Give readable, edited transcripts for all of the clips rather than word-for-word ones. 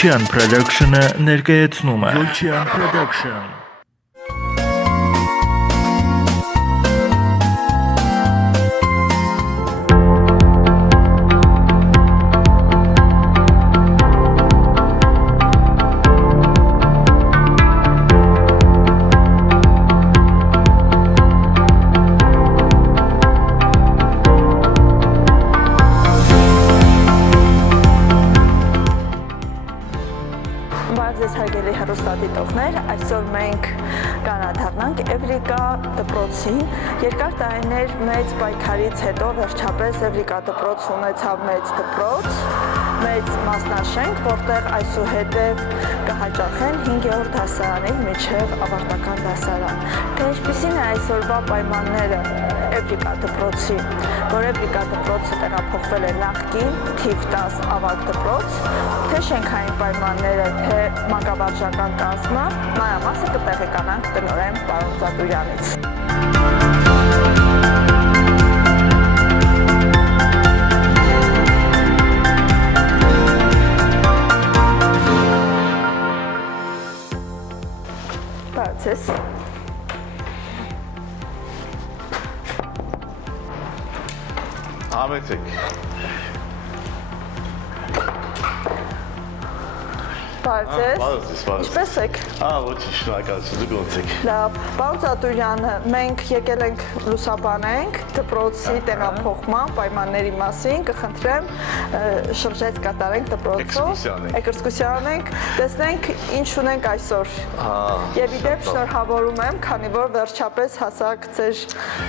Յոլչյան Production-ը ներկայացնում է Յոլչյան Production Ձեզ հարգելի հեռուստադիտողներ, այսօր մենք կանադառնանք Էվրիկա դպրոցին։ Երկար տարիներ մեծ պայքարից հետո վերջապես Էվրիկա դպրոց ունեցավ մեծ դպրոց, մեծ մասնաշենք, որտեղ այսուհետև կհաճախեն 5-րդ դասարանից մինչև ավարտական դասարան։ Թե ինչպիսին է այսօրվա պայմանները Էվրիկա դպրոցի, որ Էվրիկա դպրոցը տեղափոխվել է նախկին թիվ 10 ավագ դպրոց, թե շենքային պայմանները, թե մանկավարժական կազմը, մանրամասը կտեղեկանանք տնօրեն պարոն Ծատուրյանից։ Բարև ձեզ։ Համեցեք։ Բարև ձեզ։ Բարև ձեզ։ Ինչպե՞ս եք։ Ոչինչ, շնորհակալություն, դուք ոնց եք։ Լավ, պարոն Ծատուրյանը, մենք եկել ենք լուսաբանենք դպրոցի տեղափոխման պայմանների մասին, կխնդրեմ շրջեց կատարենք դպրոցով, էքսկուրսիա անենք, տեսնենք ինչ ունենք այսօր։ Եվ իդեպ շնորհավորում եմ, քանի որ վերջապես հասաք ձեր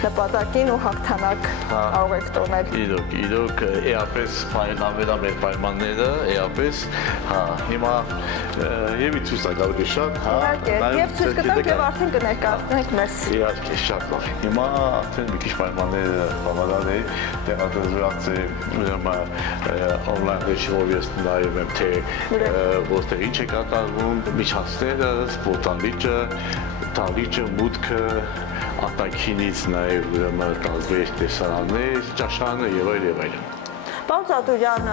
նպատակին ու հաղթանակ կարող եք տոնել։ Իրոք, էապես պայմանները մեր պայմանները, էապես, հիմա եւ ցույց տալ շատ, Եվ ցույց կտանք եւ արդեն կներկայացնենք մեզ։ Իհարկե, շատ լավ։ Հիմա արդեն մի քիչ պայմանները բավական է, տեղադրված է օնլայն ռեժիմով ես նայում եմ, թե որտեղ ինչ է կատարվում, միջանցքները, սպորտալիճը, տալիճը, մուտքը, արտաքինից նաև տարբեր տեսարաններ, ճաշարանը եւ այլն։ Պարոն Ծատուրյան,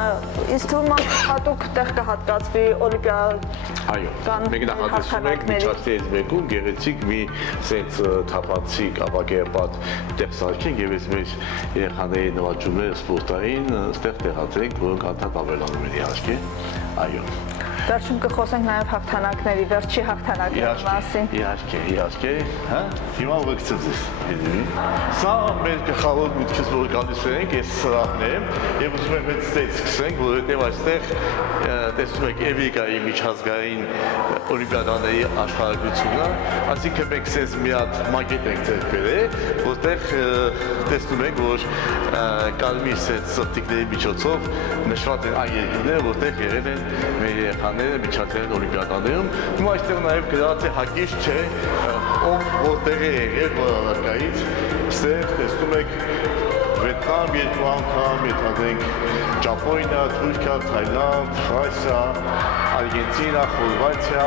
ինձ թվում է հատուկ տեղ կհատկացվի օլիմպիադական Այո, մենք նախատեսում ենք միջանցքներից մեկում գեղեցիկ մի սենց թափանցիկ ապակեպատ տեղ սարքենք եւ այս մեր երեխաների նվաճումները սպորտային ստեղ տեղադրենք, որոնք անդադ ավելանում են իհարկե։ Այո։ Վերջում կխոսենք նաև հաղթանակների, վերջի հաղթանակների մասին։ Իհարկե, հա? Հիմա ուղեկցեմ ձեզ։ Սա մեր գլխավոր միտքից, որ գալիս ենք, այս սրահն է, եւ ուզում եմ այստեղից սկսենք, որովհետեւ այստեղ տեսնում եք Էվրիկայի միջազգային օլիմպիադաների աշխարհագրությունը, այսինքն մենք ցես մի հատ մակետ ենք ձեռք բերել, որտեղ տեսնում եք, որ կարմիր սրտիկների միջոցով նշված են այն երկրները, որտեղ եղել են մեր երեխաները միջազգային օլիմպիադաներում։ Հիմա այստեղ նաև գրած է հակիրճ չէ, ով որտեղ է եղել որակայից, այստեղ տեսնում եք Վիետնամ, երկու անգամ, ենթադրենք Ճապոնիա, Թուրքիա, Թայլանդ, Ֆրանսիա, Արգենտինա, Խորվաթիա,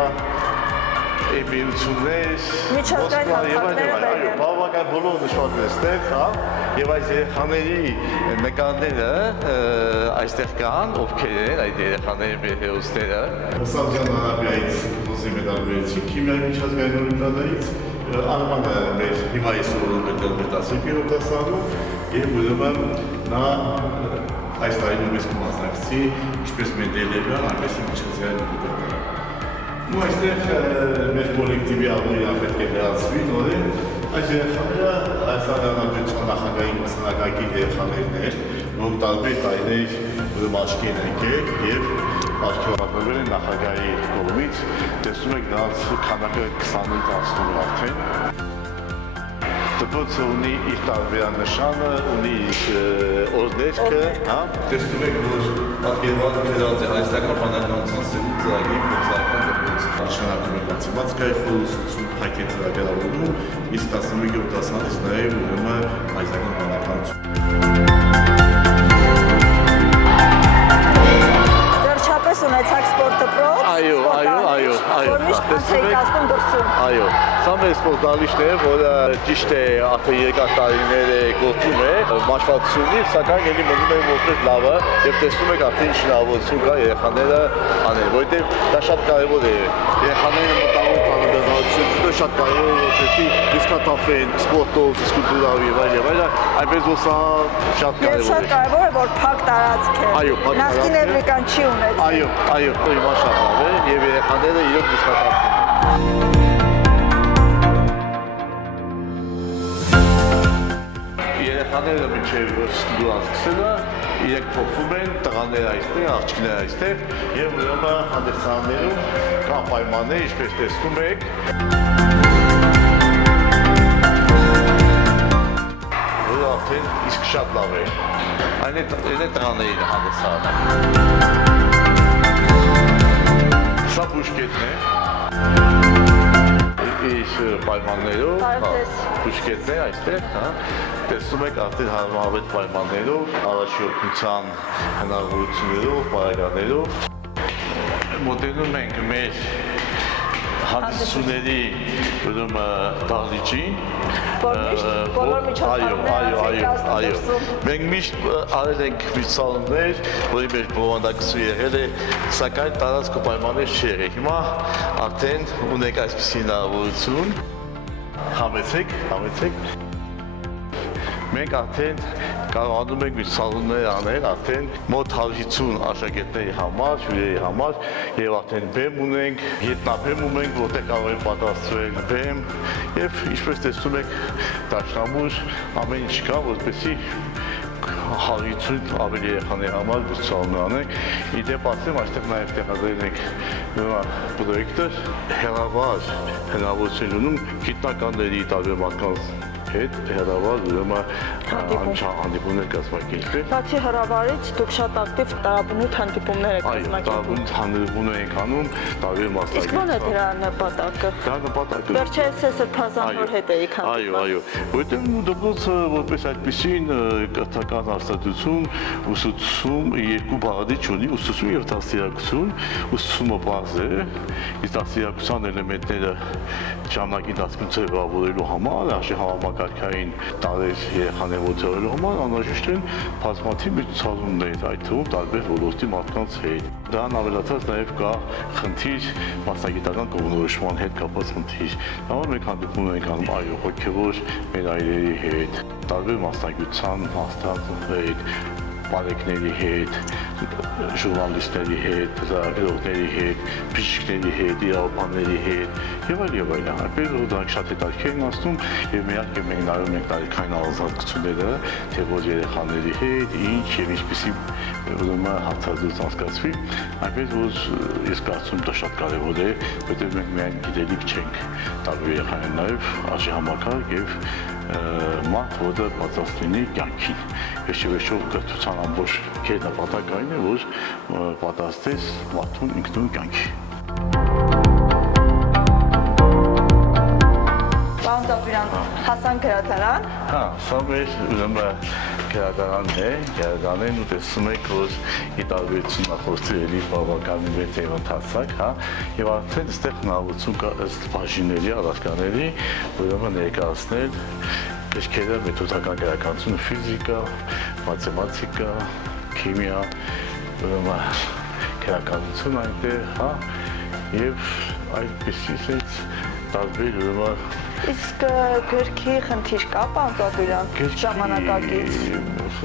Էմիրություններ, միջազգային հաղթանակները, բավական բոլոր նշված են այստեղ, հա, եւ այս երեխաների նկարները այստեղ կան, ովքեր են այդ երեխաների մեր հերոսները։ Սաուդյան Արաբիայից բրոնզի մեդալ վերցրինք քիմիայի միջազգային օլիմպիադայից, Արմանը մեր հիմա այսօր մեր 12-րդ դասարանում եւ ուրեմն նա այս տարի նույնպես կմասնակցի ինչպես մեդալերան, այնպես էլ միջազգային օլիմպիադաներում։ Ու այստեղ մեր կոլեկտիվի աղոյը պետք է լրացվի նորեն, այս երեխաները Հայաստանի Հանրապետության նախագահի մասնակցի երեխաներն են, որ տարբեր տարիներ աչքի են եկել եւ արգելափակվել են նախագահի կողմից, տեսնում եք նրանց քանակը 20-ից անցնում է արդեն։ Դպրոցը ունի իր տարբերանշանը, ունի իր օրդերքը, հա, տեսնում եք, որ պատկերված գրած է հայաստանական բանականության սերունդի ծրագրի փորձարկման դպրոցը նշանակում է կոնսերվացիայի խորհրդություն, հայկե ծրագրավորում, իսկ 11-րդ դասարանից նաև ուրեմն հայաստանական բանականություն։ Վերջապես ունեցաք սպորտ դպրոց դպրոց, որ միշտ փանց էի կազմում դրսում։ Այո, սա մեր սպորտալիչն է, որը ճիշտ է արդեն երկար տարիներ է գործում է, մաշվածությունի, սակայն ելի մնում է որպես լավը եւ տեսնում եք արդեն ինչ հնարավորություն կա երեխաները անել, որովհետեւ դա շատ կարեւոր է։ Երեխաները մտավոր ծանոթացությունը շատ կարեւոր է, որպեսզի իսկատափեն սպորտով, ֆիզկուլտուրայով եւ այլն, այնպես որ սա շատ կարեւոր է։ Եվ շատ կարեւոր է, որ փակ տարածք է։ Այո, փակ Նախկին Էվրիկան չի ունեցել։ Այո, հիմա շատ լավ է եւ երեխաները իրոք իսկատափեն։ Երեխաները մինչև ստուդիան սկսելը իրենք փոխվում են, տղաները այստեղ, աղջիկները այստեղ եւ ուրեմն հանդեսաններում կա պայմաններ, ինչպես տեսնում եք։ Որը արդեն իսկ շատ լավ է։ Այն է տղաներին հանդեսանը։ Սա բուժկետն է։ Իս պայմաններով, բուժկետն է այստեղ, տեսնում եք արդեն հարմարավետ պայմաններով, առաջի օգնության հնարավորություններով, պարագաներով մոտենում ենք մեր հանդիսությունների դահլիճին, բոլոր միջոցառումները մենք միշտ արել ենք միջոցառումներ, որի մեջ բովանդակություն եղել է, սակայն տարածքը պայմաններ չի եղել։ Հիմա արդեն ունենք այսպիսի հնարավորություն, համեցեք։ Մենք արդեն կարողանում ենք միջոցառումներ անել արդեն մոտ 150 աշակերտների համար, հյուրերի համար եւ արդեն բեմ ունենք, ետնաբեմ ունենք, որտեղ կարող են պատրաստվել բեմ եւ ինչպես տեսնում եք դաշնամուր ամեն ինչ կա, որպեսզի 150 ավելի երեխաների համար միջոցառումներ անենք։ Իդեպ ասեմ, այստեղ նաեւ տեղադրել ենք պրոյեկտը հեռավար հնարավորություն ունում գիտնականների տարբեր մարդկանց հետ հեռավար ուրեմն հանդիպումներ կազմակերպել։ Բացի հեռավարից դուք շատ ակտիվ տարաբնույթ հանդիպումներ եք կազմակերպում։ Այո, տարաբնույթ հանդիպումներ ենք անում, տարբեր մասնակիցներ։ Իսկ ո՞ր է դրա նպատակը։ Դա նպատակը։ Վերջերս է սրբազանոր հետ էի քանդում։ Այո, որտեղ դպրոցը որպես այդպեսին կրթական հաստատություն ուսուցում երկու բաղադրիչ ունի, ուսուցում եւ դաստիարակություն, ուսուցումը բազ է, իսկ դաստիարակության էլեմենտները ժամանակի ընթացքում ձևավորելու համար, աշխի համակարգային տարեր երեխաներ ողջորելու համար անհրաժեշտ են բազմաթիվ միջոցառումներ, այդ թվում տարբեր ոլորտի մարդկանց հետ։ Դրան ավելացած նաև կա խնդիր մասնագիտական կողմնորոշման հետ կապված խնդիր։ Համար մենք հանդիպում ենք անում այո հոգևոր մեր այրերի հետ, տարբեր մասնագիտության մասնագետների հետ, բարեկների հետ, ժուրնալիստների հետ, զարագրողների հետ, բժիշկների հետ, իրավաբանների հետ եւ այլն։ Այնպես որ դրանք շատ հետաքրքիր են ասում եւ միակ մենք նայում ենք տարիքային ազատությունները, թե որ երեխաների հետ, ինչ եւ ինչպեսի ուրեմն հարցազրույց անցկացվի, այնպես որ ես կարծում եմ դա շատ կարեւոր է, որովհետեւ մենք միայն գիտելիք չենք տալու երեխաներին, նաեւ արժի համակարգ եւ մարդ, որը պատրաստ լինի կյանքին։ Վերջիվերջո կրթության ամբողջ նպատակը այն է, որ պատրաստես մարդուն ինքնուրույն կյանքի։ Պարոն Զաբիրյան, հասանք գրադարան։ Սա մեր ուրեմն գրադարանն է, գրադարանն ու տեսնում եք, որ ի տարբերություն նախորդների բավական մեծ է ընթացակ, եւ արդեն այստեղ հնարավորություն կա ըստ բաժինների, առարկաների, ուրեմն ներկայացնել քեշքերը մեթոդական գրականություն, ֆիզիկա, մաթեմատիկա, քիմիա, ուրեմն գրականություն այնտեղ, եւ այդպեսի տարբեր ուրեմն Իսկ գրքի խնդիր կա, պարոն Զաբիրյան, ժամանակակից։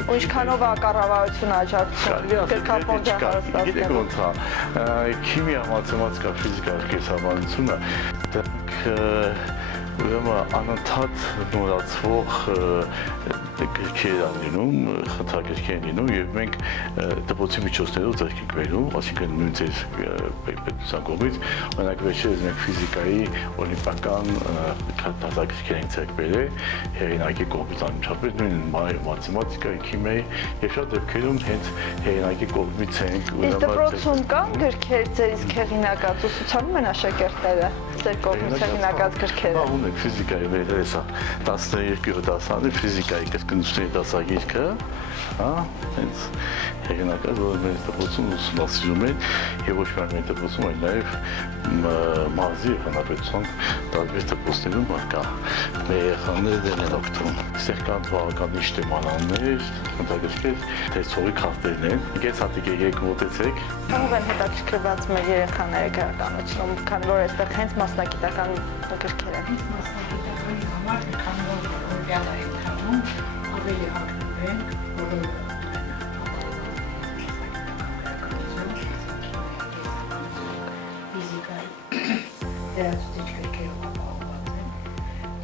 Ու ինչքանով է կառավարությունը աջակցում գրքապոնդը հարստացնելու։ Գիտեք ոնց է, քիմիա, մաթեմատիկա, ֆիզիկա, կենսաբանությունը դրանք ուրեմն անընդհատ նորացվող գրքեր են լինում, խնդրագրքեր են լինում եւ մենք դպրոցի միջոցներով ձեռք ենք բերում, այսինքն նույն ձեր պետության կողմից, օրինակ վերջերս մենք ֆիզիկայի օլիմպիական դասագրքեր ենք ձեռք բերել, հեղինակի կողմից անմիջապես նույն մաթեմատիկայի, քիմիայի եւ շատ դեպքերում հենց հեղինակի կողմից ենք Իսկ դպրոցում կան գրքեր ձեր իսկ հեղինակած ուսուցանում են աշակերտները ձեր կողմից հեղինակած գրքերը։ ունենք ֆիզիկայի մեր հեսա 12 դասանի ֆիզիկայի կրկնությունների դասագիրքը, հա, հենց հեղինակը, որ մեր դպրոցում ուսումնասիրում են եւ ոչ միայն մեր դպրոցում, այլ նաեւ մարզի հանրապետության տարբեր դպրոցներում կա մեր երեխաները դեն են օգտվում։ Այստեղ կան բավականին շտեմանաններ, ընդհանրապես տեսողի քարտերն են։ Եկեք հատիկ եկեք մոտեցեք։ Ո՞վ են հետաքրքրված մեր երեխաները գրականությունում, քանի որ այստեղ հենց մասնագիտական գրքեր են։ Մասնագիտականի համար քան որ օրվյալ է ընթանում, ավելի ակտիվ են, որը ֆիզիկայի դերացուցիչ գրքերով ապահովված են։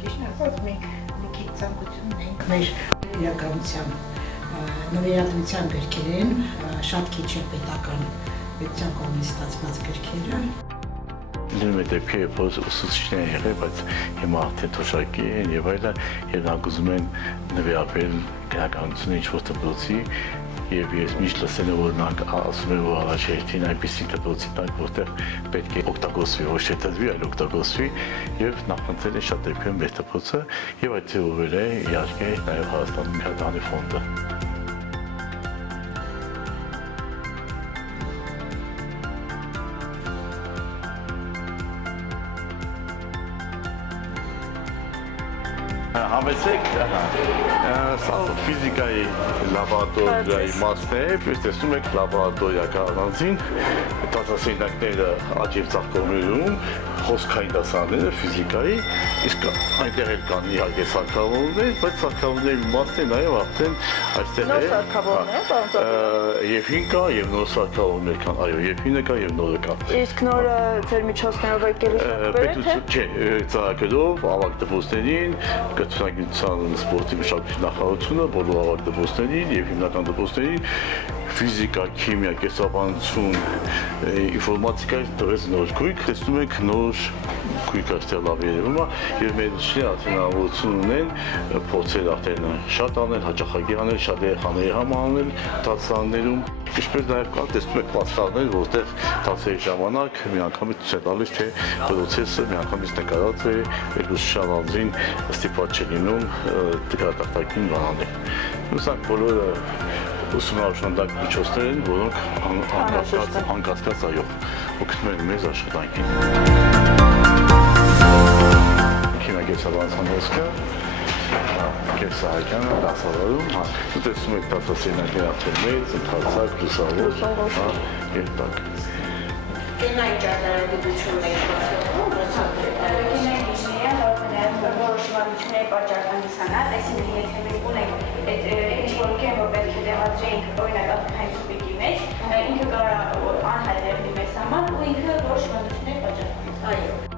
Ճիշտն ասած, մենք մի քիչ ցանկություն ունենք մեր իրականության նվիրատվության գրքերին, շատ քիչ է պետական պետության կողմից ստացված գրքերը։ Լինում է դեպքի որ ուսուցիչներ են եղել, բայց հիմա արդեն թոշակի են եւ այլն, եւ նա գուզում են նվիրաբերել գրականությունը ինչ-որ դպրոցի եւ ես միշտ լսել եմ որ նա ասում է որ առաջերտին այնպեսի դպրոցի տակ որտեղ պետք է օգտագործվի ոչ թե դրվի, այլ օգտագործվի եւ նախընտրել է շատ դեպքերում մեր դպրոցը եւ այդ ձևով է իհարկե նաեւ Հայաստանի Միահետանի ֆոնդը։ Համեցեք, սա ֆիզիկայի լաբորատորիայի մասն է, ես տեսնում եք լաբորատորիա առանձին, դասասենյակները աջ և ձախ կողմերում, խոսքային դասարանները ֆիզիկայի, իսկ այնտեղ էլ կան իհարկե սարքավորումներ, բայց սարքավորումների մասն է նաև արդեն այստեղ է։ Նոր սարքավորումներ, Եվ հին կա, և նոր սարքավորումներ կան, այո, և հինը կա, և նորը կա։ Իսկ նորը ձեր միջոցներով եկել Չէ, ծրագրով ավագ դպրոցներին, կրթության սպորտի մշակույթի նախարարությունը, բոլոր ավագ դպրոցներին և հիմնական դպրոցներին ֆիզիկա, քիմիա, կենսաբանություն, ինֆորմատիկա տվեց նոր գույք, տեսնում եք նոր գույք այստեղ լավ երևում է և մեր ուսուցիչները արդեն հնարավորություն ունեն փորձել արդեն շատ անել, հաճախակի անել, շատ երեխաների համար անել դասարաններում։ Ինչպես նաև կան տեսնում եք պատկառներ, որտեղ դասերի ժամանակ միանգամից ցույց է տալիս, թե պրոցեսը միանգամից նկարած է, ուսուցչական անձին ստիպված չէ լինում դրատախտակին բանանել։ Ուսանք բոլորը ուսումնարաշնորհակ միջոցներ են, որոնք անկասկած այո օգնում են մեզ աշխատանքին։ Քիմիա-կենսաբանության դասքը Կեսահակյանը դասավարում, տեսնում եք դասասենյակները արդեն մեծ, ընդարձակ, լուսավոր, և տակ։ Կենային ճարտարագիտությունների որոշ հիվանդությունների պատճառ հանդիսանալ, այսինքն եթե մենք ունենք այդ ինչ-որ գեն, որ պետք է դեղադրենք օրինակ ափքային սուպիկի մեջ, ինքը կարող է անհայտ լինի մեզ համար ու ինքը որոշ հիվանդությունների պատճառ հանդիսանալ։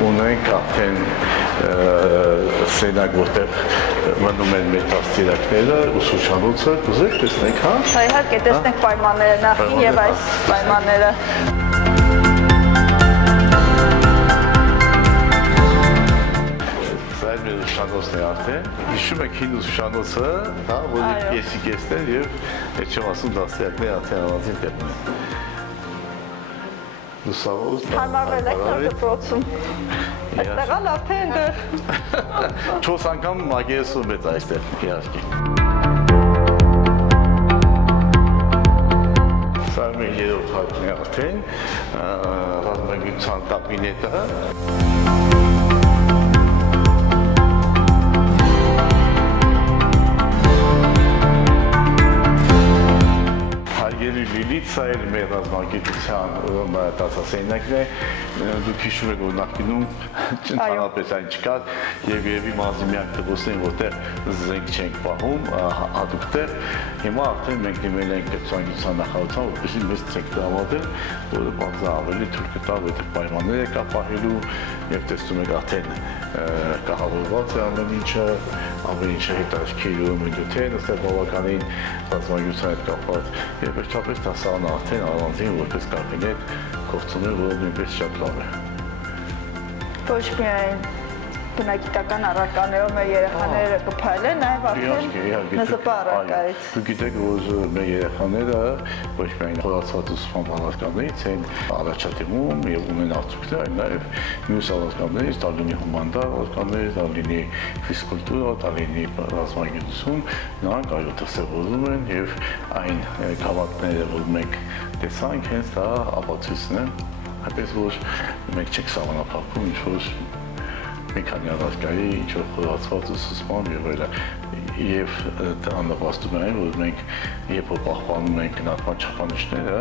Ունենք արդեն սենյակ, որտեղ մնում են մեր դաստիարակները, ուսուցչանոցը, կուզեք տեսնենք, հա։ Իհարկե, տեսնենք պայմանները նախին եւ այս պայմանները։ Սա էլ մեր ուսուցչանոցն է արդեն։ Հիշում եք հին ուսուցչանոցը, հա, որի եսիքեսն էր եւ այդ չեմ ասում դաստիարակները արդեն առանձին տեղ ունեն։ Լուսավոր Հարմարվել եք նոր դպրոցում։ Այստեղ արդեն դեռ 4 անգամ մագերեսում մեծ այստեղ իհարկե։ Սա մեր երրորդ հարկն է արդեն, ռազմագիտության կաբինետը։ Լիլիցա էլ մեր ռազմագիտության դասասենյակն է, դուք հիշում եք, որ նախկինում ընդհանրապես այն չկար եւ երևի մարզի միակ դպրոցն որտեղ զենք չենք պահում, հատուկ տեղ, հիմա արդեն մենք դիմել ենք կրթության նախարարության, որպեսզի մեզ ցենք տրամադրել, որը բարձր ավելի թույլ կտա, որտեղ պայմաններ կա պահելու եւ տեսնում եք արդեն կահավորված է ամեն ինչը հետաքրքիր դյութեն, այստեղ բավականին ռազմագիտության հետ կապված եւ վերջապես դասարանը արդեն առանձին որպես կաբինետ գործում է, որը նույնպես շատ լավ է։ Ոչ միայն բնագիտական առարկաներով մեր երեխաները կփայլեն, նաև արդեն նզպա առարկայից։ Դուք գիտեք, որ մեր երեխաները ոչ միայն խորացված ուսման առարկաներից են առաջադիմում եւ ունեն արդյունքներ, այլ նաև մյուս առարկաներից, դա լինի հումանիտար առարկաներ, դա լինի ֆիզկուլտուրա, դա լինի ռազմագիտություն, նրանք այո դասավորում են եւ այն քաղաքները, որ մենք տեսանք, հենց դա ապացույցն է, այնպես որ մենք չենք սահմանափակվում ինչ-որ մի քանի առարկայի ինչ-որ խորացված ուսուցմամբ եւ այլն եւ դա նպաստում է այն, որ մենք երբ որ պահպանում ենք գնահատական չափանիշները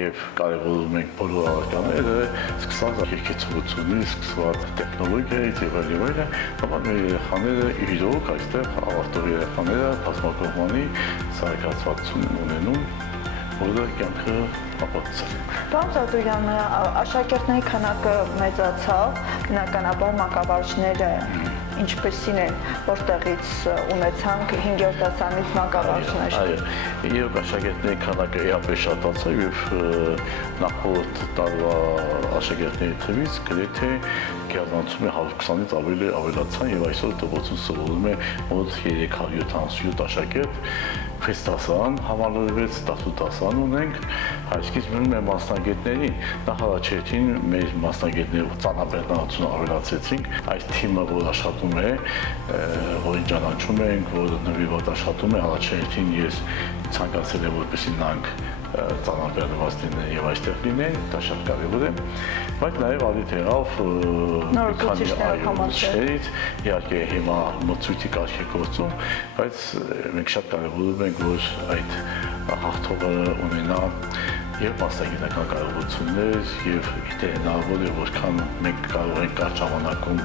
եւ կարեւորում ենք բոլոր առարկաները, սկսած եկեցությունից, սկսած տեխնոլոգիայից եւ այլն, ապա մեր երեխաները իրոք այստեղ ավարտող երեխաները բազմակողմանի զարգացվածություն ունենում, որը կյանքը ապացուցել։ Պարոն Զատուրյան, աշակերտների քանակը մեծացավ, բնականաբար մանկավարժները ինչպեսին են, որտեղից ունեցանք 5-րդ դասարանից մանկավարժներ։ Այո, իրոք աշակերտների քանակը էապես շատացավ եւ նախորդ տարվա աշակերտների թվից գրեթե գերազանցում է 120-ից ավելի ավելացան եւ այսօր դպրոցում սովորում է մոտ 377 աշակերտ, 6 դասարան համալրվեց, 18 դասարան ունենք, այսինքն մնում է մասնագետներին, նախարարչերին մեր մասնագետները ծանրաբեռնվածությունը ավելացեցինք, այս թիմը, որ աշխատում է, որին ճանաչում ենք, որ նվիրված աշխատում է, առաջերտին ես ցանկացել եմ, որպեսզի նրանք ծանրաբեռնված լինեն եւ այստեղ լինեն, դա շատ կարեւոր է, բայց նաեւ ալի թերավ քանի իհարկե հիմա մրցույթի կարգ է գործում, բայց մենք շատ կարևորում ենք, որ այդ հաղթողը ունենա եւ մասնագիտական կարողություններ եւ հնարավոր է որքան մենք կարող ենք կարճ ժամանակում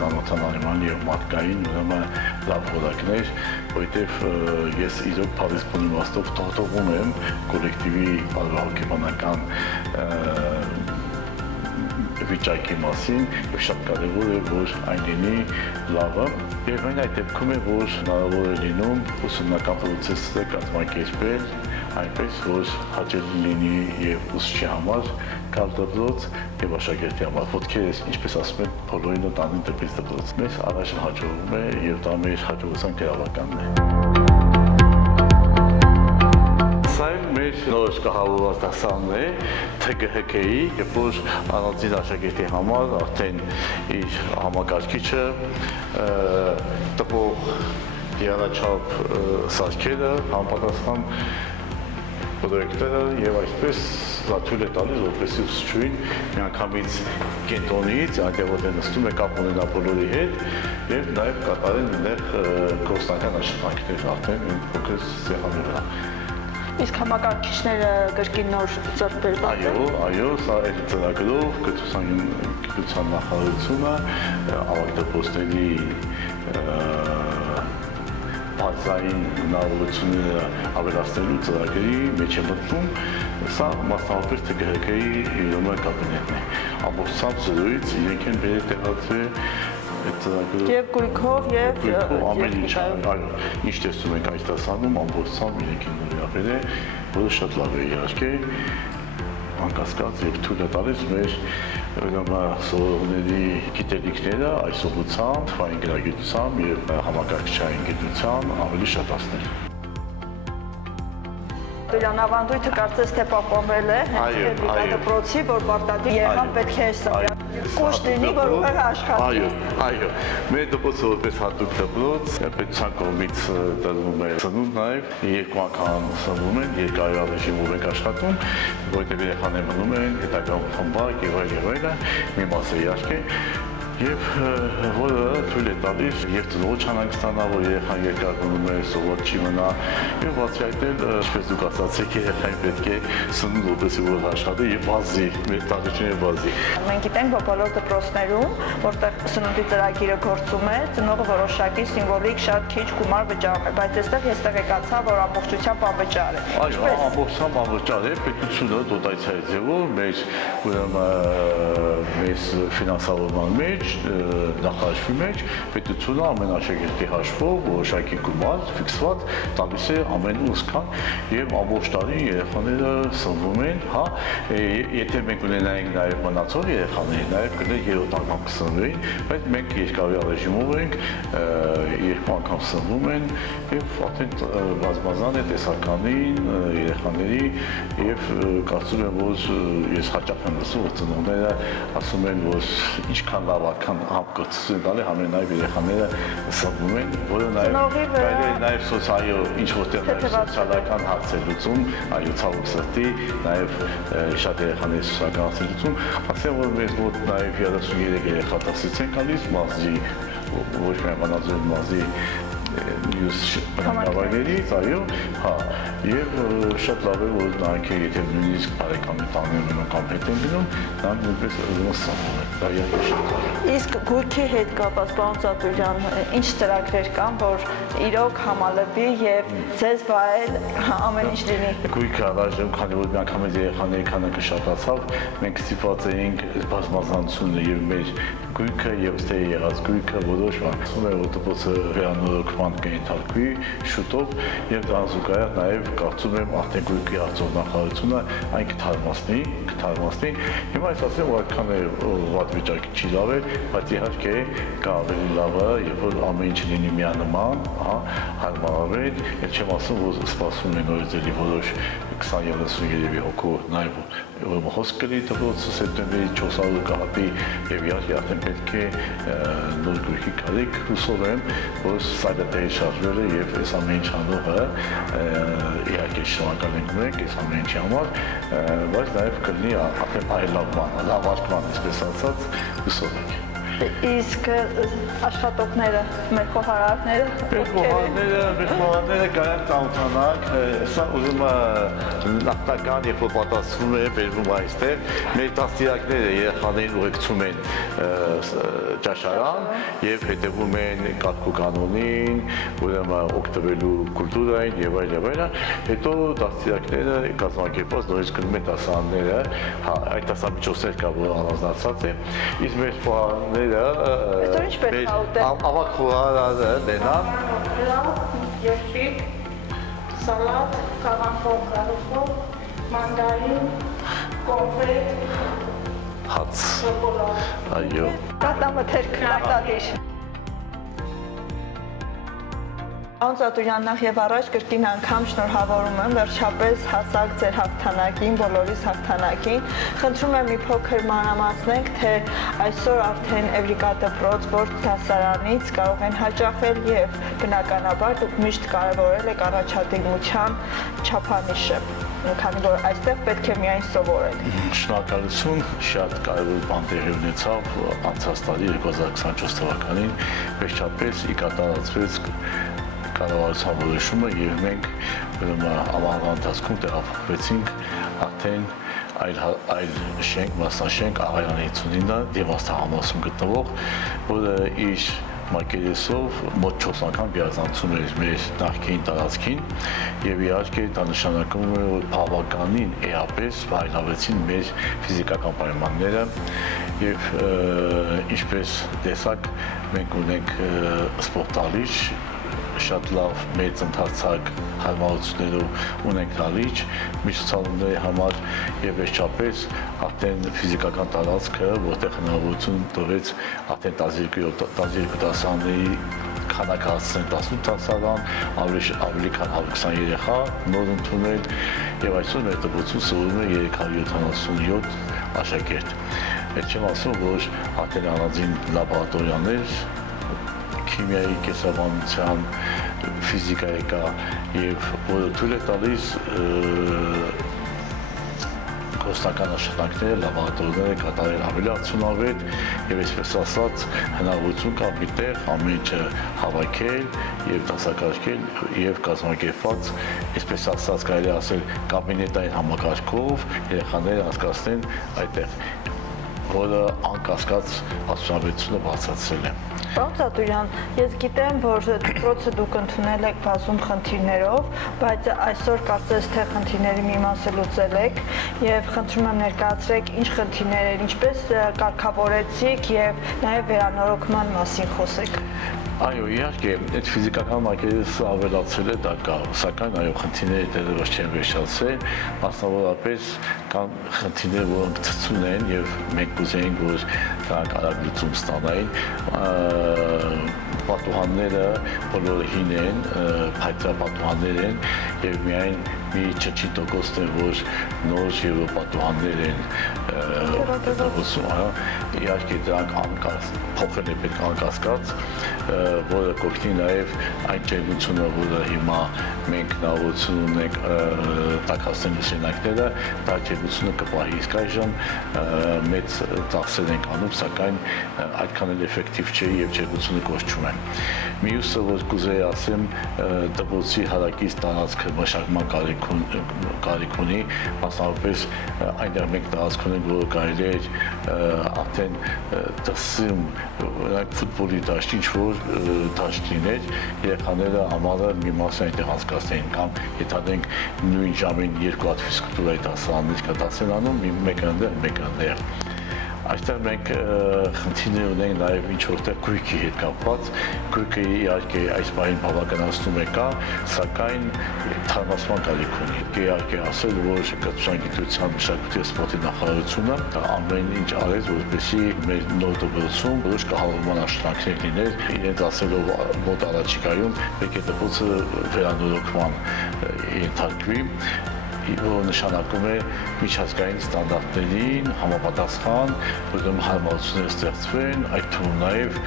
ծանոթանալ եւ մարդկային ուրեմն լավ որակներ, որովհետեւ ես իրոք Փարիզի իմաստով թողտվում եմ կոլեկտիվի բարոյական վիճակի մասին եւ շատ կարեւոր է որ այն լինի լավը եւ այն այդ դեպքում է որ հնարավոր է լինում ուսումնական process-ը կազմակերպել այնպես որ հաճելի լինի եւ ուսուցչի համար կալ դպրոց եւ աշակերտի համար ոտքերս ինչպես ասում են բոլորին տանին դեպից դպրոց մեզ առաջին հաջողվում է եւ դա մեր հաջողության գրավականն է մեր նոր կահավորված դասարանն է ԹԳՀԿ-ի, երբ որ առանձին աշակերտի համար արդեն իր համակարգիչը տպող եռաչափ սարքերը համապատասխան պրոյեկտները եւ այսպես թույլ է տալիս որպեսզի ուսուցչուհին միանգամից կենտրոնից այնտեղ որտեղ նստում է կապ ունենա բոլորի հետ եւ նաեւ կատարեն այնտեղ գործնական աշխատանքներ արդեն փոքր սեղանի վրա Իսկ համակարգիչները կրկին նոր ձեռքբերված են։ Այո, սա այդ ծրագրով գիտության նախարարությունը ավագ դպրոցների բազային հնարավորությունները ավելացնելու ծրագրի մեջ է մտնում, սա մասնավորապես ԹԳՀԿ-ի ուրեմն կաբինետն է։ Ամբողջությամբ զրույց իրենք են տեղադրել Եվ գույքով եւ ամեն ինչ, այո, ինչ տեսնում ենք այս դասանում ամբողջությամբ իրենք են նորաբեր է, որը շատ լավ է իհարկե, անկասկած եւ թույլ է տալիս մեր ուրեմն սովորողների գիտելիքները այս ուղղությամբ, թվային գրագիտությամբ եւ համակարգչային գիտության ավելի շատացնել։ Դրան ավանդույթը կարծես թե պահպանվել է հենց դպրոցի, որ պարտադիր երեխան պետք է կուշտ լինի, որ ուղղակի աշխատի։ Այո, մեր դպրոցը որպես հատուկ դպրոց պետության կողմից տրվում է ծնունդ նաև, երկու անգամ ծնվում են, երկարյալ ռեժիմով ենք աշխատում, որտեղ երեխաները մնում են հետագայում խմբակ եւ այլն, մի մասը իհարկե Եվ որը թույլ է տալիս եւ ծնողը չանանք ստանա, որ երեխան երկար մնում է, սովոր չի մնա, եւ բացի այդ էլ, ինչպես դուք ասացիք, երեխային պետք է սնունդ որպեսզի որ աշխատի եւ բազի, մեր տարիքները բազի։ Մենք գիտենք, որ բոլոր դպրոցներում, որտեղ սնունդի ծրագիրը գործում է, ծնողը որոշակի սիմվոլիկ շատ քիչ գումար վճարում է, բայց այստեղ ես տեղեկացա, որ ամբողջությամբ անվճար է։ Այո, ամբողջությամբ անվճար է, պետությունը դոտացիայի ձևով մեր ֆինանսավորման մեջ նախաշվի մեջ պետությունը ամեն աշակերտի հաշվով որոշակի գումար ֆիքսված տալիս է ամեն ուսքան եւ ամբողջ տարի երեխաները սնվում են, հա, եթե մենք ունենայինք նաեւ մնացող երեխաներ, նաեւ կներ 3 անգամ կսնվեին, բայց մենք երկարի ռեժիմով ենք, 2 անգամ սնվում են եւ արդեն բազմազան է տեսականին երեխաների եւ կարծում եմ որ ես հաճախ եմ լսում որ ծնողները ասում են որ ինչքան լավ ական համկրծություն տալի համենայնիվ երեխաները սնվում են, որը նաև սոցիալ ինչ որտեղ սոցիալական հարցեր լուծում, այո ցավոք սրտի, նաև շատ երեխաների սոցիալական հարցեր լուծում, ասեմ որ մեզ մոտ նաև 33 երեխա դասից են գալիս մարզի, ոչ միայն բանաձև մարզի մյուս բնակավայրերից, այո, հա, եւ շատ լավ է որ նրանք եթե նույնիսկ բարեկամի տաներում կամ հետ են գնում, նրանք նույնպես ուսանում են, դա իհարկե շատ լավ է։ Իսկ գույքի հետ կապված պարոն Ծատուրյան, ինչ ծրագրեր կան, որ իրոք համալվի եւ ձեզ վայել ամեն ինչ լինի։ Գույքը առայժմ քանի որ մի անգամ երեխաների քանակը շատացավ, մենք ստիպված էինք բազմազանությունը եւ մեր գույքը եւ ստե եղած գույքը որոշ ասում է որ դպրոցը վերանորոգման կենթարկվի շուտով եւ դրան զուգահեռ նաեւ կարծում եմ արդեն գույքի արտոնախարությունը այն կթարմացնի հիմա ես ասեմ որ այդքան է վատ վիճակի չի լավ է բայց իհարկե կա ավելի լավը երբ որ ամեն ինչ լինի միանման հա հարմարավետ եւ չեմ ասում որ սպասում են նորից որոշ 20-30 երևի հոգու նաեւ խոսք կլինի դպրոցը սեպտեմբերի 4-ը կհատի եւ իհարկե արդեն պետք է նոր գույքի կարիք հուսով եմ որ սայլատեի շարժվել է եւ այս ամեն ինչ անողը իհարկե շնորհակալ ենք մենք այս ամեն ինչի համար բայց նաեւ կլինի արդեն այլավման լավարկման այսպես ասած հուսով ենք Իսկ աշխատողները, մեր խոհարները կայան ծանոթանանք, սա ուզում նախնական երբ որ պատասխանում է բերվում այստեղ, մեր դաստիարակները երեխաներին ուղեկցում են ճաշարան եւ հետեւում են կարգ ու կանոնին, ուրեմն օգտվելու կուլտուրային եւ այլն, հետո դաստիարակները կազմակերպված նորից գնում են դասարանները, այդ դասամիջոցներ կա որ առանձնացած է, իսկ մեր խոհարները Այսօր ինչ պետք է ուտել։ Ավակ խոհարարը դենան Երջիկ, սալատ, կաղամբով, կարոզով, մանդարին, կոնֆետ, հաց, շոկոլադ։ այո։ Կատամթերք, կատադիր։ Պարոն Ծատուրյան, նախ եւ առաջ կրկին անգամ շնորհավորում եմ, վերջապես հասակ ձեր հաղթանակին, բոլորիս հաղթանակին։ Խնդրում եմ մի փոքր մանրամասնենք, թե այսօր արդեն Էվրիկա դպրոց որ դասարանից կարող են հաճախել եւ բնականաբար դուք միշտ կարեւորել եք առաջադիմության չափանիշը, քանի որ այստեղ պետք է միայն սովորել։ Շնորհակալություն, շատ կարևոր բան տեղի ունեցավ անցած տարի 2024 թվականին, վերջապես կատարածվեց կառավարության որոշումը եւ մենք ամառվա ընթացքում տեղափոխվեցինք արդեն այլ շենք, մասնաշենք Աղայանի 59-ը Դիվաստահամասում գտնվող, որը իր մակերեսով մոտ 4 անգամ վերածնցում էր մեր նախկին տարածքին եւ իհարկե դա նշանակում է որ բավականին էապես բարելավեցին մեր ֆիզիկական պայմանները եւ ինչպես տեսակ մենք ունենք սպորտալիչ շատ լավ մեծ ընթացակ հարմարություններով ունենք հալիչ միջոցառումների համար եւ վերջապես արդեն ֆիզիկական տարածքը որտեղ հնարավորություն տվեց արդեն 12 դասարանների քանակը հասցնել 18 դասարան, ավելի քան 120 երեխա նոր ընդունել եւ այսօր մեր դպրոցում սովորում է 377 աշակերտ։ Այդ չեմ ասում որ արդեն առանձին լաբորատորիաներ քիմիայի, կենսաբանության, ֆիզիկայի կա եւ որը թույլ է տալիս գործնական աշխատանքները, լաբորատորիաները կատարել ավելի արդյունավետ եւ այսպես ասած հնարավորություն կա միտեղ ամեն ինչը հավաքել եւ դասակարգել եւ կազմակերպված, այսպես ասած կարելի ասել կաբինետային համակարգով երեխաները հասկացնեն այդտեղ, որը անկասկած արդյունավետությունը բարձրացրել է։ Պարոն Ծատուրյան, ես գիտեմ, որ դպրոցը դուք ընդունել եք բազում խնդիրներով, բայց այսօր կարծես թե խնդիրների մի մասը լուծել եք եւ խնդրում եմ ներկայացրեք ինչ խնդիրներ էր, ինչպես կարգավորեցիք եւ նաեւ վերանորոգման մասին խոսեք։ Այո, իհարկե, այդ ֆիզիկական մակերեսը ավելացել է, դա կա, սակայն այո, խնդիրները դեռևս չեն վերջացել, մասնավորապես կան խնդիրներ, որոնք ցցուն են եւ մենք կուզեինք, որ դրանք արագ լուծում ստանային, պատուհանները բոլորը հին են, փայտյա պատուհաններ են եւ միայն մի չչի տոկոսն է, որ նոր եւ պատուհաններ են դրսում, իհարկե դրանք փոխել է պետք անկասկած, որը կօգնի նաև այն ջերմությունը, որը հիմա մենք հնարավորություն ունենք տաքացնելու սենյակները, դա ջերմությունը կպահի, իսկ այժմ մեծ ծախսեր ենք անում, սակայն այդքան էլ էֆեկտիվ չէ եւ ջերմությունը կորչում է։ Մյուսը, որ կուզեի ասեմ, դպրոցի հարակից տարածքը մշակման կարիք ունի, մասնավորապես այնտեղ մենք տարածք ունենք, որը կարելի է արդեն դասում ֆուտբոլի դաշտ, ինչ-որ դաշտ լիներ, երեխաները համարը մի մասը այնտեղ անցկացնեին, կամ եթե նույն ժամին երկու հատ ֆիզկուլտուրայի դասարաններ կա դաս են անում, մեկը այնտեղ, մեկը այնտեղ։ Այստեղ մենք խնդիրներ ունենք նաև ինչ որտեղ գույքի հետ կապված, գույքը իհարկե այս բանին բավականացնում է կա, սակայն թարմացման կարիք ունի։ Իհարկե ասել, որ կրթության, մշակույթի եւ սպորտի նախարարությունը ամեն ինչ արեց, որպեսզի մեր նոր դպրոցում որոշ կահավորման աշխատանքներ լիներ, իրենց ասելով մոտ առաջիկայում պետք է դպրոցը վերանորոգման ենթարկվի, որ նշանակում է միջազգային ստանդարտներին համապատասխան, որտեղ հարմարություններ ստեղծվեն, այդ թվում նաև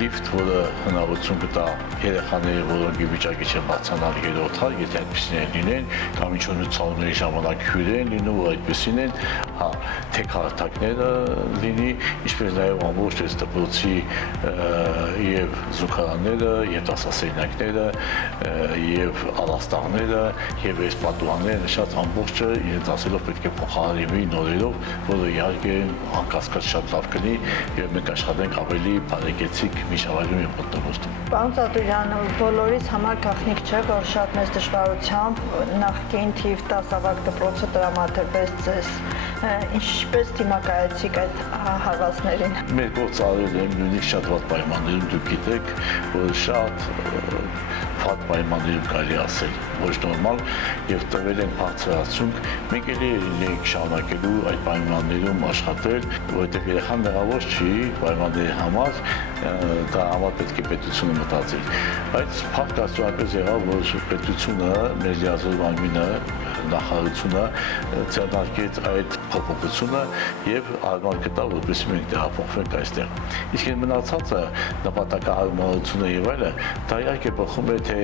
լիֆտ, որը հնարավորություն կտա երեխաների, որոնք ի վիճակի չեն բարձրանալ երրորդ հար, եթե այդպիսիներ լինեն, կամ ինչ-որ ցուցահանդեսների ժամանակ հյուր են լինում, որ այդպիսին են, թեք հարթակները լինի, ինչպես նաև ամբողջ այս դպրոցի եւ զուգարանները, եւ դասասենյակները, եւ առաստաղները, եւ այս պատուհանները նշած ամբողջը իրենց ասելով պետք է փոխարինվի նորերով, որը իհարկե անկասկած շատ լավ կլինի եւ մենք աշխատենք ավելի բարեկեցիկ միջավայրում եւ մտնոլորտում։ Պարոն Ծատուրյան, բոլորիս համար գաղտնիք չէ, որ շատ մեծ դժվարությամբ նախկին թիվ 10 ավագ դպրոցը տրամադրվեց ձեզ։ Ինչպես դիմակայեցիք այդ հարվածներին։ Մեր գործ արել եմ նույնիսկ շատ վատ պայմաններում, դուք գիտեք, որ շատ վատ պայմաններում կարելի ասել, ոչ նորմալ եւ տվել են բարձրացում, մենք էլի ենք շարունակելու այդ պայմաններում աշխատել, որովհետեւ երեխան մեղավոր չի պայմանների համար, դա համար պետք է պետությունը մտածել, բայց փառք Աստծո այնպես եղավ, որ պետությունը, մեր լիազոր մարմինը, նախարարությունը ձեռնարկեց այդ փոփոխությունը եւ արման գտավ, որպեսզի մենք տեղափոխվենք այստեղ։ Իսկ այն մնացածը նպատակահարմարությունը եւ այլը, դա իհարկե բխում է թե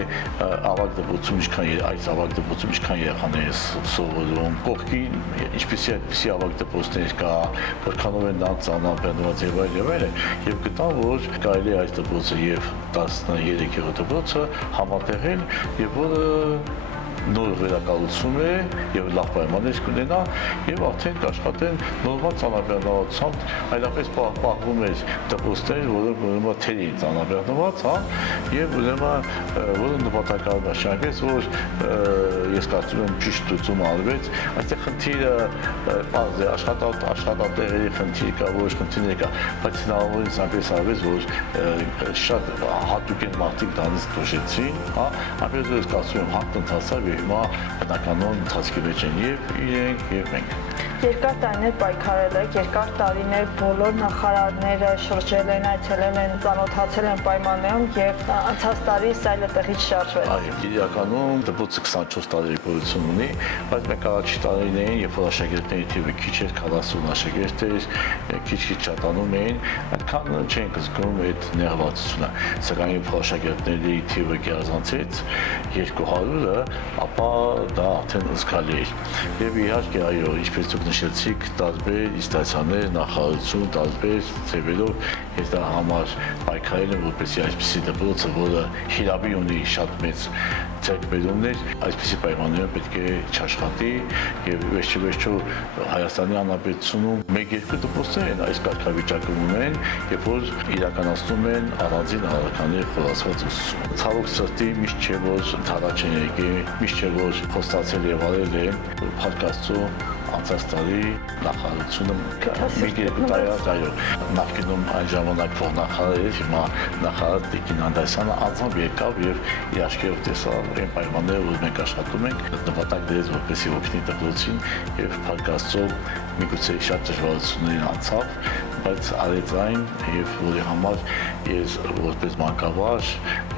ավագ դպրոցում ինչքան այս ավագ դպրոցում ինչքան երեխաներ սովորում, կողքին ինչպեսի ավագ դպրոցներ կա, որքանով են նրանց ծանրաբեռնված եւ այլը, եւ գտան, որ կարելի է այս դպրոցը եւ 13-րդ դպրոցը համատեղել եւ որը նոր վերակառուցում է եւ լավ պայմաններ կունենա եւ արդեն կաշխատեն նորմալ ծանրաբեռնվածությամբ, այլապես պահվում էր դպրոցներ, որը թերի ծանրաբեռնված, եւ ուրեմն որը նպատակահարմար չէ, այնպես որ ես կարծում եմ ճիշտ լուծում արվեց, այստեղ խնդիրը բազ է, աշխատատեղերի խնդիր կա, որոշ խնդիրներ կա, բայց հնարավորինս այնպես արվեց, որ շատ հատուկ են մարդիկ դրանից դժեցին, այնպես որ ես կարծում եմ հատ ընթացավ հիմա բնականոն ընթացքի մեջ են եւ իրենք եւ մենք։ Երկար տարիներ պայքարել եք, երկար տարիներ բոլոր նախարարները շրջել են, այցելել են, ծանոթացել են պայմաններում եւ անցած տարի սայլը տեղից շարժվեց։ Այո, իրականում դպրոցը 24 տարի գոյություն ունի, բայց մենք առաջի տարիներին, երբ որ աշակերտների թիվը քիչ էր, 40 աշակերտ էր, քիչ շատանում էին, այդքան չենք զգում այդ նեղվածությունը։ Սակայն երբ աշակերտների թիվը գերազանցեց 200-ը, ապա դա արդեն զգալի էր։ Եվ իհարկե, այո, ինչպես դուք նշեցիք տարբեր ինստանցիաներ, նախարարություն, տարբեր ձևերով ես դա համար պայքարել եմ, որպեսզի այսպիսի դպրոցը, որը հիրավի ունի շատ մեծ ձեռքբերումներ, այսպիսի պայմաններում պետք է չաշխատի եւ վերջիվերջո Հայաստանի Հանրապետությունում 1-2 դպրոցներ են այս կարգավիճակում ունեն, երբ որ իրականացնում են առանձին առարկաների խորացված ուսուցում։ Ցավոք սրտի միշտ չէ որ թարաջ են եկել, միշտ չէ որ խոստացել եւ արել են, Փառք Աստծո անցած տարի նախարարությունը մի տարի նախկինում այն ժամանակ փոխնախարար էր, հիմա նախարար Տիկին Անդրեասյանը անձամբ եկավ եւ իր աչքերով տեսավ այն պայմանները, որ մենք աշխատում ենք, նպատակ դրեց որպեսզի օգնի դպրոցին եւ Փառք Աստծո միգուցե շատ դժվարություններ անցավ, բայց արեց այն եւ որի համար ես որպես մանկավար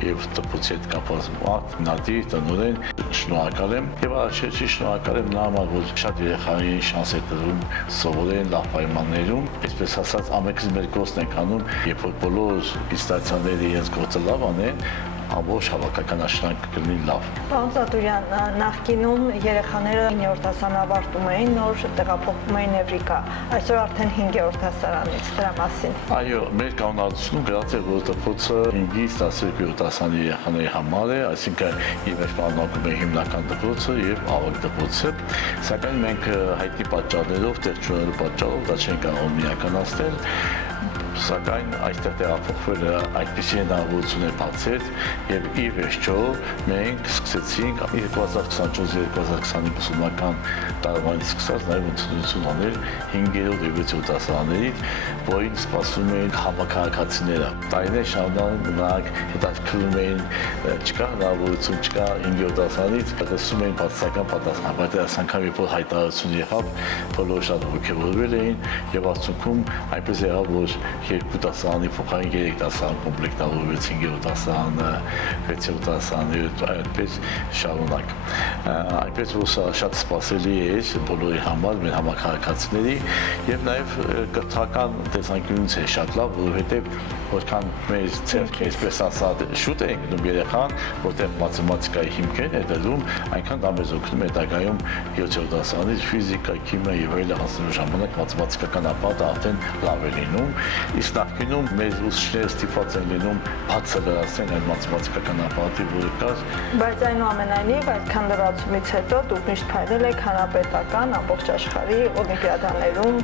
եւ դպրոցի հետ կապված մարդ նադիր տնօրեն շնորհակալ եմ եւ առաջի շնորհակալ եմ նա համար որ շատ երեխաներին շանս է տրվում սովորեն լավ պայմաններում այսպես ասած ամենքս մեր գործն ենք անում երբ որ բոլոր ինստանցիաները իրենց գործը լավ անեն ամբողջ հավաքական աշխատանքը կլինի լավ։ Պարոն Ծատուրյան, նախկինում երեխաները 9-րդ դասարան ավարտում էին, նոր տեղափոխվում էին Էվրիկա, այսօր արդեն 5-րդ դասարանից, դրա մասին։ Այո, մեր կանոնացիայում գրած է, որ դպրոցը 5-ից 12-րդ դասարանի երեխաների համար է, այսինքն իր մեջ պարունակում է հիմնական դպրոցը եւ ավագ դպրոցը, սակայն մենք հայտնի պատճառներով, տեղ չունենալու պատճառով դա չենք կարող իրականացնել սակայն այստեղ տեղափոխվել այդպիսի հնարավորություններ բացեց եւ ի վերջո մենք սկսեցինք 2024-2025 ուսումնական տարվանից սկսած նաեւ ընդունություն անել 5-րդ եւ 6-րդ դասարաններից, որին սպասում էին համակարգացիները։ Տարիներ շարունակ նրանք հետաքրքրում էին, չկա հնարավորություն, չկա 5-րդ դասարանից, տեսում էին բացասական պատասխան, բայց այս անգամ երբ որ հայտարարություն եղավ, բոլորը շատ ողջորվել էին եւ արդյունքում այնպես եղավ, որ 2 դասարանի փոխարեն 3 դասարան կոմպլեկտավորվեց 5-րդ դասարանը, 6-րդ դասարանը, այդպես շարունակ։ Այնպես որ սա շատ սպասելի էր բոլորի համար, մեր համակարգացիների եւ նաեւ կրթական տեսանկյունից է շատ լավ, որովհետեւ որքան մեր ցերկը այսպես ասած շուտ է ընկնում երեխան, որտեղ մաթեմատիկայի հիմքերն է դրում, այնքան դա մեզ օգնում է հետագայում 7-րդ դասարանից ֆիզիկա, քիմիա եւ այլն անցնելու ժամանակ մաթեմատիկական ապահովը արդեն լավ է լինում։ Իսկ նախկինում մեր ուսուցիչները ստիպված են լինում բացը լրացնել այն մաթեմատիկական ապահովի, որը կար։ Բայց այնուամենայնիվ այդքան լրացումից հետո դուք միշտ փայլել եք հանրապետական ամբողջ աշխարհի օլիմպիադաներում,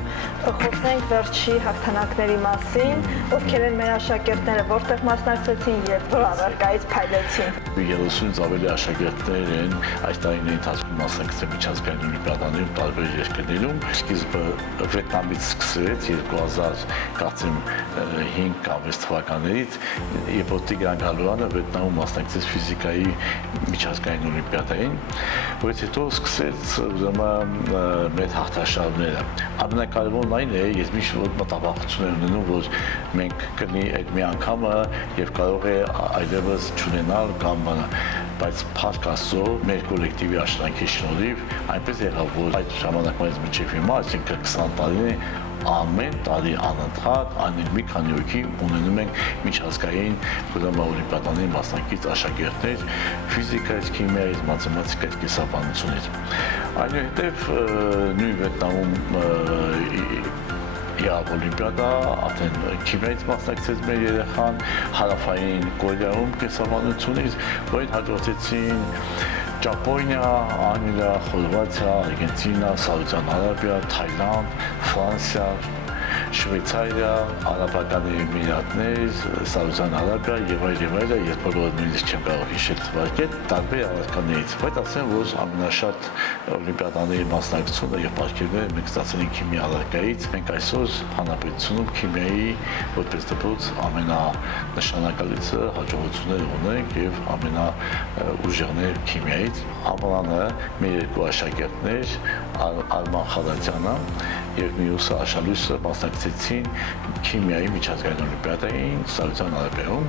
խոսենք վերջի հաղթանակների մասին, ովքեր են մեր աշակերտները, որտեղ մասնակցեցին եւ որ առարկայից փայլեցին։ 30-ից ավելի աշակերտներ են այս տարիների ընթացքում մասնակցել միջազգային օլիմպիադաներում տարբեր երկրներում։ Սկիզբը Վիետնամից սկսեց 2005 կամ 6 թվականներից, երբ որ Տիգրան Գալոյանը Վիետնամում մասնակցեց ֆիզիկայի միջազգային օլիմպիադային, որից հետո սկսեց ուրեմն մեր հաղթաշարները։ Ամենակարևորն այն է, ես միշտ որ մտավախություն եմ ունենում, որ մենք կլինի այդ մի անգամը եւ կարող է այլևս չունենալ կամ բայց Փառք Աստծո մեր կոլեկտիվի աշխատանքի շնորհիվ այնպես եղավ, որ այդ ժամանակվանից մինչև հիմա, այսինքն 20 տարի ամեն տարի անընդհատ այն մի քանի հոգի ունենում ենք միջազգային օլիմպիադաների մասնակից աշակերտներ ֆիզիկայից, քիմիայից, մաթեմատիկայից, կենսաբանությունից։ Այնուհետև նույն Վիետնամում Եվ օլիմպիադա, արդեն քիմիայից մասնակցեց մեր երեխան, հարավային Կորեայում կենսաբանությունից, որին հաջորդեցին Ճապոնիա, Անգլիա, Խորվաթիա, Արգենտինա, Սաուդյան Արաբիա, Թայլանդ, Ֆրանսիա, Շվեյցարիա, Արաբական Էմիրատներ, Սաուդյան Արաբիա եւ այլն, ես բոլորը նույնիսկ չեմ կարող հիշել թվարկել, տարբեր առարկաներից, բայց ասեմ, որ ամենաշատ օլիմպիադաների մասնակցությունը եւ պարգևները մենք ստացել ենք քիմիա առարկայից, մենք այսօր հանրապետությունում քիմիայի որպես դպրոց ամենանշանակալիցը հաջողություններ ունենք եւ ամենաուժեղներ քիմիայից։ Ամռանը մեր երկու աշակերտներ Արման Խալատյանը եւ մյուսը Աշալույսը մասնակցեցին քիմիայի միջազգային օլիմպիադային Սաուդյան Արաբիայում,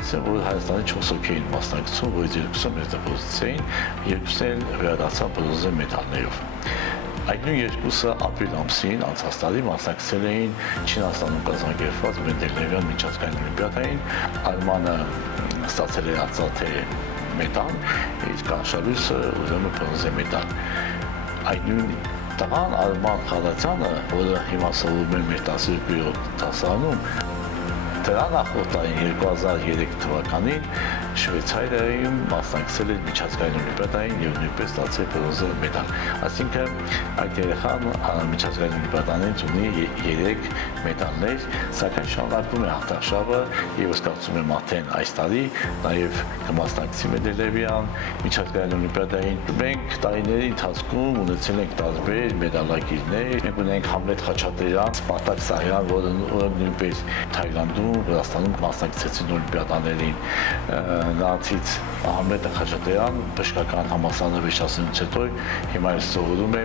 ասեմ, որ Հայաստանի 4 հոգի էին մասնակցում, որից երկուսը մեր դպրոցից էին, երկուսն էլ վերադարձան բրոնզե մեդալներով։ Այդ նույն երկուսը ապրիլ ամսին անցած տարի մասնակցել էին Չինաստանում կազմակերպված Մենդելեևյան միջազգային օլիմպիադային, Արմանը ստացել է արծաթե մեդալ, իսկ Աշալույսը ուրեմն բրոնզե մեդալ։ Այդ նույն Տղան Արման Խալացյանը, որը հիմա սովորում է մեր 12-րդ դասարանում, դրա նախորդային 2003 թվականին Շվեյցարիայում մասնակցել էր միջազգային օլիմպիադային եւ նույնպես ստացել բրոնզե մեդալ։ Այսինքն այդ երեխան միջազգային օլիմպիադաներից ունի 3 մեդալներ, սակայն շարունակում է հաղթարշավը եւ սկսում է մատեն այս տարի նաեւ կմասնակցի Մեդելևյան միջազգային օլիմպիադային։ Մենք տարիների ընթացքում ունեցել ենք տարբեր մեդալակիրներ։ Մենք ունենք Համլետ Խաչատրյան, Սպարտակ Սահյան, որը նույնպես Թայլանդում, Վրաստանում մասնակցեցին օլիմպիադաներին։ Նրանցից Համլետ Խաչատրյան բժշկական համալսարանից հետո հիմա սովորում է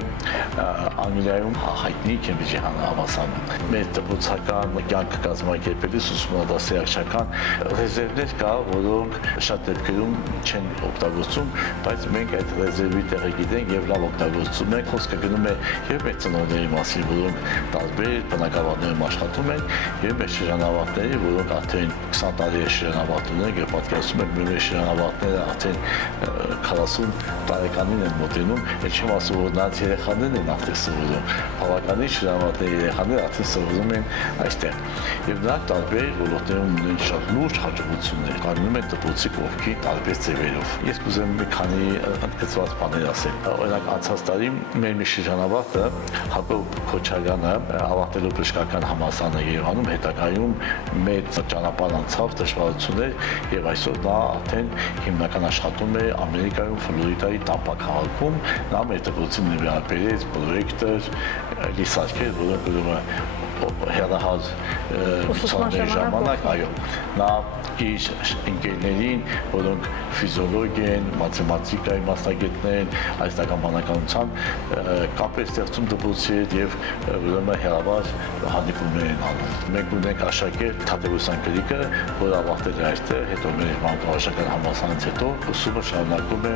Անգլիայում հայտնի Քեմբրիջի համալսարանում։ Մեր դպրոցական կյանքը կազմակերպելիս ուսումնասիրական ռեզերվներ կա, որոնք շատ դեպքերում չեն օգտագործում, բայց մենք այդ ռեզերվի տեղը գիտենք եւ լավ օգտագործում ենք։ Խոսքը գնում է եւ մեր ծնողների մասին, որոնք տարբեր բնակավարներում աշխատում են, եւ մեր շրջանավարտների, որոնք արդեն 20 տարի է շրջանավարտ ունեն եւ պատկերացնում են մեր շրջանավարտները արդեն 40 տարեկանին են մոտենում, էլ չեմ ասում, որ նրանց երեխաներն են արդեն սովորում, բավականին շրջանավարտների երեխաները արդեն սովորում են այստեղ։ Եվ նրանք տարբեր ոլորտներում ունեն շատ լուրջ հաջողություններ, կազմում են դպրոցի կողքի տարբեր ձևերով։ Ես կուզեմ մի քանի ընդգծված բաներ ասել։ Օրինակ անցած տարի մեր մի շրջանավարտը Հակոբ Քոչարյանը ավարտելով բժշկական համալսարանը Երևանում հետագայում մեծ ճանապարհ անցավ, դժվարություններ եւ այսօր նա արդեն հիմնական աշխատում է Ամերիկայում Ֆլորիդայի Տամպա քաղաքում։ Նա մեր դպրոցի նվիրաբերեց պրոյեկտը լիսարկեր, որը գրում է հերահար ուսուցման ժամանակ, այո, նա իր ընկերներին, որոնք ֆիզիոլոգ են, մաթեմատիկայի մասնագետներ են, հայաստանական բանականության կապ է ստեղծում դպրոցի հետ եւ ուրեմն հերավար հանդիպումներ են անում։ Մենք ունենք աշակերտ Թադևոսյան Գրիգը, որը ավարտել է այստեղ, հետո մեր բանականության համալսարանից հետո ուսումը շարունակում է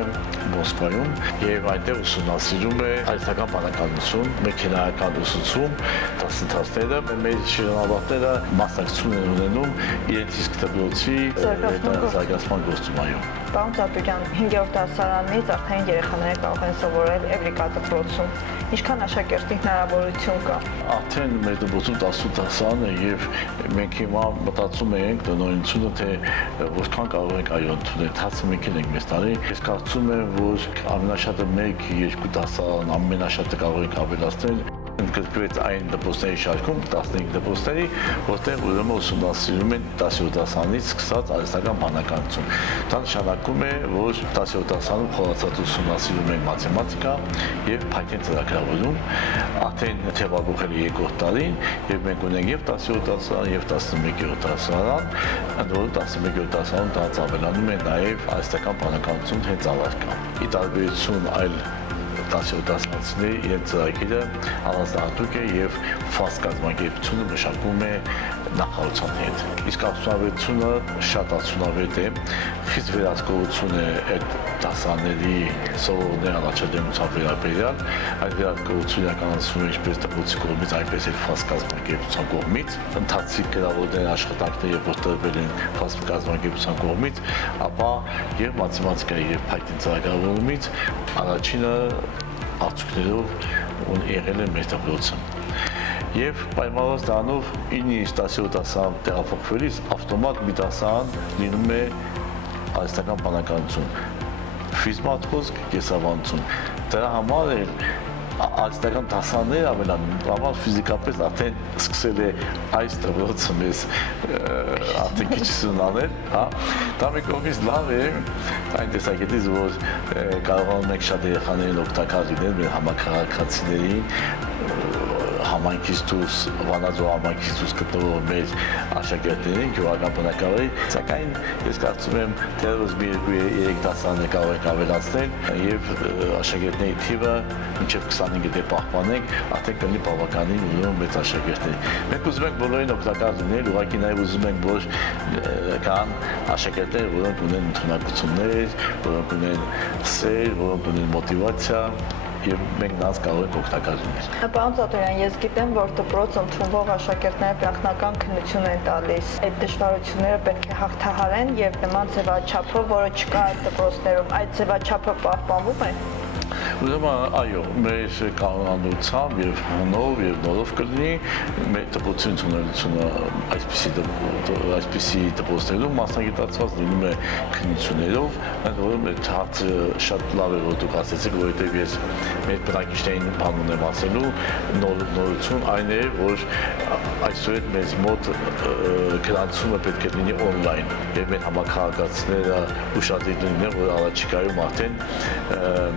Մոսկվայում եւ այնտեղ ուսումնասիրում է հայաստանական բանականություն, մեքենայական ուսուցում, դասընթացները մեր շրջանավարտները մասնակցություն են ունենում իրենց իսկ դպրոցի զարգացման գործում։ Պարոն Ծատուրյան, 5-րդ դասարանից արդեն երեխաները կարող են սովորել Էվրիկա դպրոցում։ Ինչքան աշակերտի հնարավորություն կա։ Արդեն մեր դպրոցում 18 դասարան է եւ մենք հիմա մտածում ենք տնօրինությունը, թե որքան կարող ենք այո ընդունել, հացը մենք ենք մեզ տարի։ Ես կարծում եմ, որ ամենաշատը 1-2 դասարան ամենաշատը կարող ենք ավելացնել։ Ընդգրկվեց այն դպրոցների շարքում 15 դպրոցների, որտեղ ուրեմն ուսումնասիրում են 10-րդ դասարանից սկսած արհեստական բանականություն։ Դա նշանակում է, որ 10-րդ դասարանում խորացած ուսումնասիրում են մաթեմատիկա եւ Python ծրագրավորում, արդեն թեվագուխել է 2-րդ տարին, եւ մենք ունենք եւ 10-րդ դասարան եւ 11-րդ դասարան, ընդ որում 11-րդ դասարանում դա ավելանում է նաեւ արհեստական բանականություն հենց առարկա։ Ի տարբերություն այլ 10-րդ դասարանցիների իրենց ծրագիրը առանձնահատուկ է եւ ֆազ կազմակերպությունը մշակվում է նախարարության հետ։ Իսկ արդյունավետությունը շատ արդյունավետ է, խիստ վերահսկողություն է այդ դասարանների սովորողների առաջադեմության վերաբերյալ, այդ վերահսկողությունը իրականացվում է ինչպես դպրոցի կողմից, այնպես էլ ֆազ կազմակերպության կողմից, ընթացիկ գրավորների աշխատանքները որ տրվել են ֆազ կազմակերպության կողմից, ապա եւ մաթեմատիկայի եւ Python ծրագրավորումից առաջինը արդյունքներով եղել է մեր դպրոցը։ Եվ պայմանավորված դրանով 9-ից 10-րդ դասարան տեղափոխվելիս ավտոմատ մի դասարան լինում է արհեստական բանականություն, ֆիզմատ խոսք, կեսավանություն։ Դրա համար էլ արհեստական դասարանները ավելանում, բավական ֆիզիկապես արդեն սկսել է այս դպրոցը մեզ արդեն քիչություն անել, հա։ Դա մի կողմից լավ է, այն տեսակետից, որ կարողանում ենք շատ երեխաներին օգտակար լինել մեր համակարգացիներին, համայնքից դուրս, Վանաձոր համայնքից դուրս գտնվող մեր աշակերտներին, գյուղական բնակավարի, սակայն ես կարծում եմ դեռևս մի 2-3 դասարաններ կարող ենք ավելացնել եւ աշակերտների թիվը մինչեւ 25 դե պահպանենք, արդեն կլինի բավականին ուրեմն մեծ աշակերտներ։ Մենք ուզում ենք բոլորին օգտակար լինել, ուղղակի նաեւ ուզում ենք, որ կան աշակերտներ, որոնք ունեն ընդունակություններ, որոնք ունեն սեր, որոնք ունեն մոտիվացիա եւ մենք նրանց կարող ենք օգտակար լինել։ Պարոն Ծատուրյան, ես գիտեմ, որ դպրոց ընդունվող աշակերտները նախնական քննություն են տալիս։ Այդ դժվարությունները պետք է հաղթահարեն եւ նման ձևաչափը, որը չկա այդ դպրոցներում, այդ ձևաչափը պահպանվում է։ Ուրեմն այո, մեր կանոնադրությամբ եւ հնով եւ նորով կլինի մեր դպրոցին ունեցությունը այսպիսի դպրոցներում մասնագիտացված լինում է քննություններով, որը մեր հարցը շատ լավ է որ դուք ասեցիք, որովհետեւ ես մեր բնակիչներին բան ունեմ ասելու նորություն այն է, որ այսօր մեզ մոտ գրանցումը պետք է լինի on-line եւ մեր համակարգացիները ուշադրի լինեն, որ առաջիկայում արդեն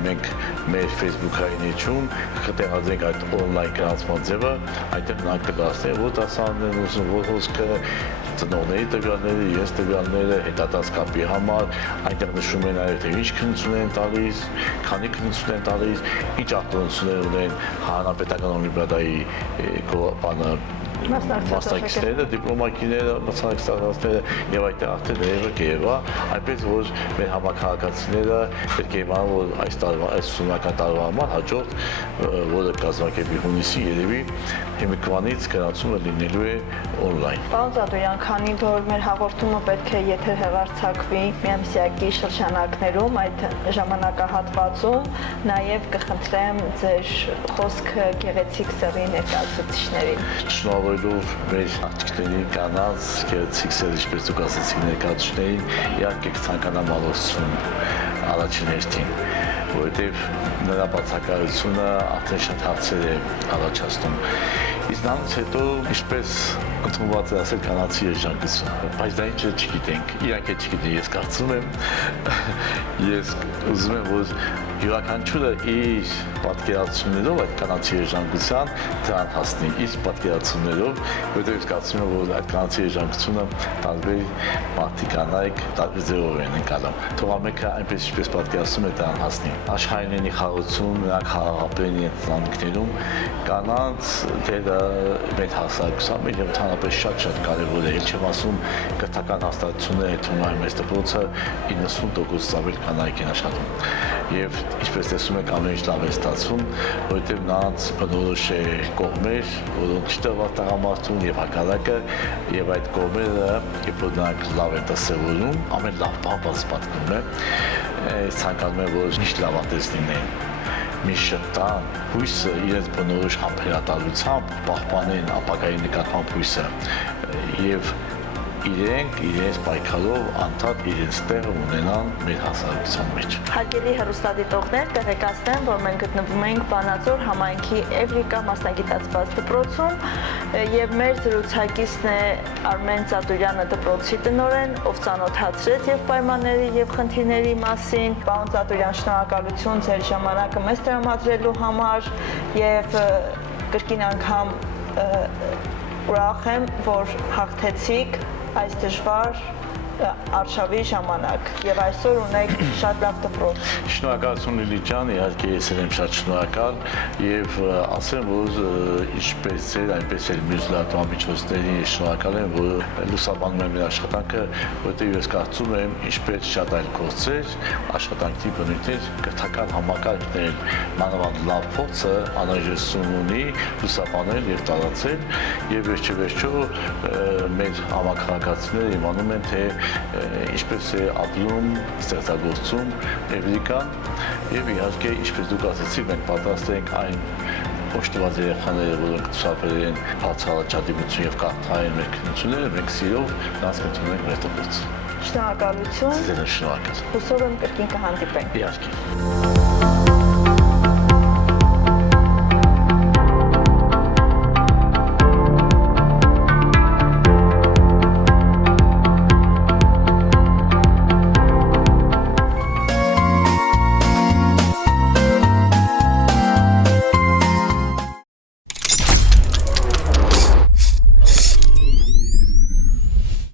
մենք մեր Facebook-ային էջում կտեղադրենք այդ on-line գրանցման ձևը, այնտեղ նրանք կդասնեն, որ դասարաններն ուզում, որ հոսքը ծնողների տվյալները, ես տվյալները, հետադասկապի համար, այնտեղ նշում են նաև թե ինչ քննություն են տալիս, քանի քննություն են տալիս, ինչ ախտորություններ ունեն հանրապետական օլիմպիադայի բանը մասնակիցները, դիպլոմատները, մասնակիցները եւ այդտեղ արդեն ները կերևա, այնպես որ մեր համակարգացիները պետք է իմանան, որ այս տարվա, այս ուսումնական տարվա համար հաջորդ, որը կազմակերպի հունիսի երևի հիմիկվանից գրանցումը լինելու է on-line։ Պարոն Զատուրյան, քանի որ մեր հաղորդումը պետք է եթեր հեռարձակվի միամսյակի շրջանակներում, այդ ժամանակահատվածում նաև կխնդրեմ ձեր խոսքը գեղեցիկ սեռի ներկայացուցիչներին։ Շնորհավորելով մեր աղջիկների կանանց գեղեցիկ սեր, ինչպես դուք ասացիք ներկայացուցիչներին, իհարկե կցանկանամ ալոցություն առաջին հերթին, որովհետև նրա բացակայությունը արդեն շատ հարցեր է առաջացնում։ Իսկ դրանից հետո ինչպես ընդունված է ասել կանացի երջանկությունը, բայց դա ինչ է չգիտենք, իրանք է չգիտեն, ես կարծում եմ, ես ուզում եմ, որ յուրաքանչյուրը իր պատկերացումներով այդ կանացի երջանկության դրան հասնի, իր պատկերացումներով, որովհետև ես կարծում եմ, որ այդ կանացի երջանկությունը տարբեր մարդիկ կանայք տարբեր ձևով են ընկալում։ Թող ամենքը այնպես ինչպես պատկերացում է դրան հասնի։ Աշխարհայինի խաղացում, նրանք խաղաղապերն են ծանոթներում, կանանց դերը մեր հասարակության մեջ ընդհանրապես շատ կարևոր է։ Էլ չեմ ասում կրթական հաստատությունները թվում է մեծ դպրոցը 90% ծավալ կանայք են աշխատում։ Եւ ինչպես տեսնում եք ամեն ինչ լավ է ստացվում, որովհետեւ նրանց բնորոշ է կողմեր, որոնք չտեղված տղամարդուն եւ հակառակը, եւ այդ կողմերը, երբ որ նրանք լավ են դասավորում, ամեն լավ բաբաս պատկում է, ցանկանում եմ որ միշտ լավատես լինեն։ Միշտ տան հույսը իրենց բնորոշ համբերատարությամբ պահպանեն ապագայի նկատմամբ հույսը եւ իրենք իրենց պայքարով անդադ իրենց տեղը ունենան մեր հասարակության մեջ։ Հարգելի հեռուստադիտողներ, տեղեկացնեմ, որ մենք գտնվում ենք Վանաձոր համայնքի Էվրիկա մասնագիտացված դպրոցում եւ մեր զրուցակիցն է Արմեն Ծատուրյանը, դպրոցի տնօրեն, ով ծանոթացրեց եւ պայմանների եւ խնդիրների մասին։ Պարոն Ծատուրյան, շնորհակալություն ձեր ժամանակը մեզ տրամադրելու համար եւ կրկին անգամ ուրախ եմ, որ հաղթեցիք այս դժվար արշավի ժամանակ եւ այսօր ունեք շատ լավ դպրոց։ Շնորհակալություն Լիլի ջան, իհարկե ես եմ շատ շնորհակալ եւ ասեմ, որ ինչպես ձեր, այնպես էլ մյուս լրատվամիջոցների շնորհակալ եմ, որ լուսաբանում են մեր աշխատանքը, որտեղ ես կարծում եմ, ինչպես շատ այլ գործեր, աշխատանքի բնույթներ, կրթական համակարգներ, մանավանդ լավ փորձը անհրաժեշտություն ունի լուսաբանել եւ տարածել եւ վերջեվերջո մեր համակարգացիները իմանում են թե ինչպես է ապրում, ստեղծագործում Էվրիկան եւ իհարկե ինչպես դուք ասացիք, մենք պատրաստ ենք այն օժտված երեխաները, որոնք ցուցաբերել են բացառաչադիմություն եւ կարթային մեր քննությունները, մենք սիրով նրանց կընդունենք մեր դպրոց։ Շնորհակալություն։ Ձեզ շնորհակալ։ Հուսով եմ կրկին կհանդիպենք։ Իհարկե։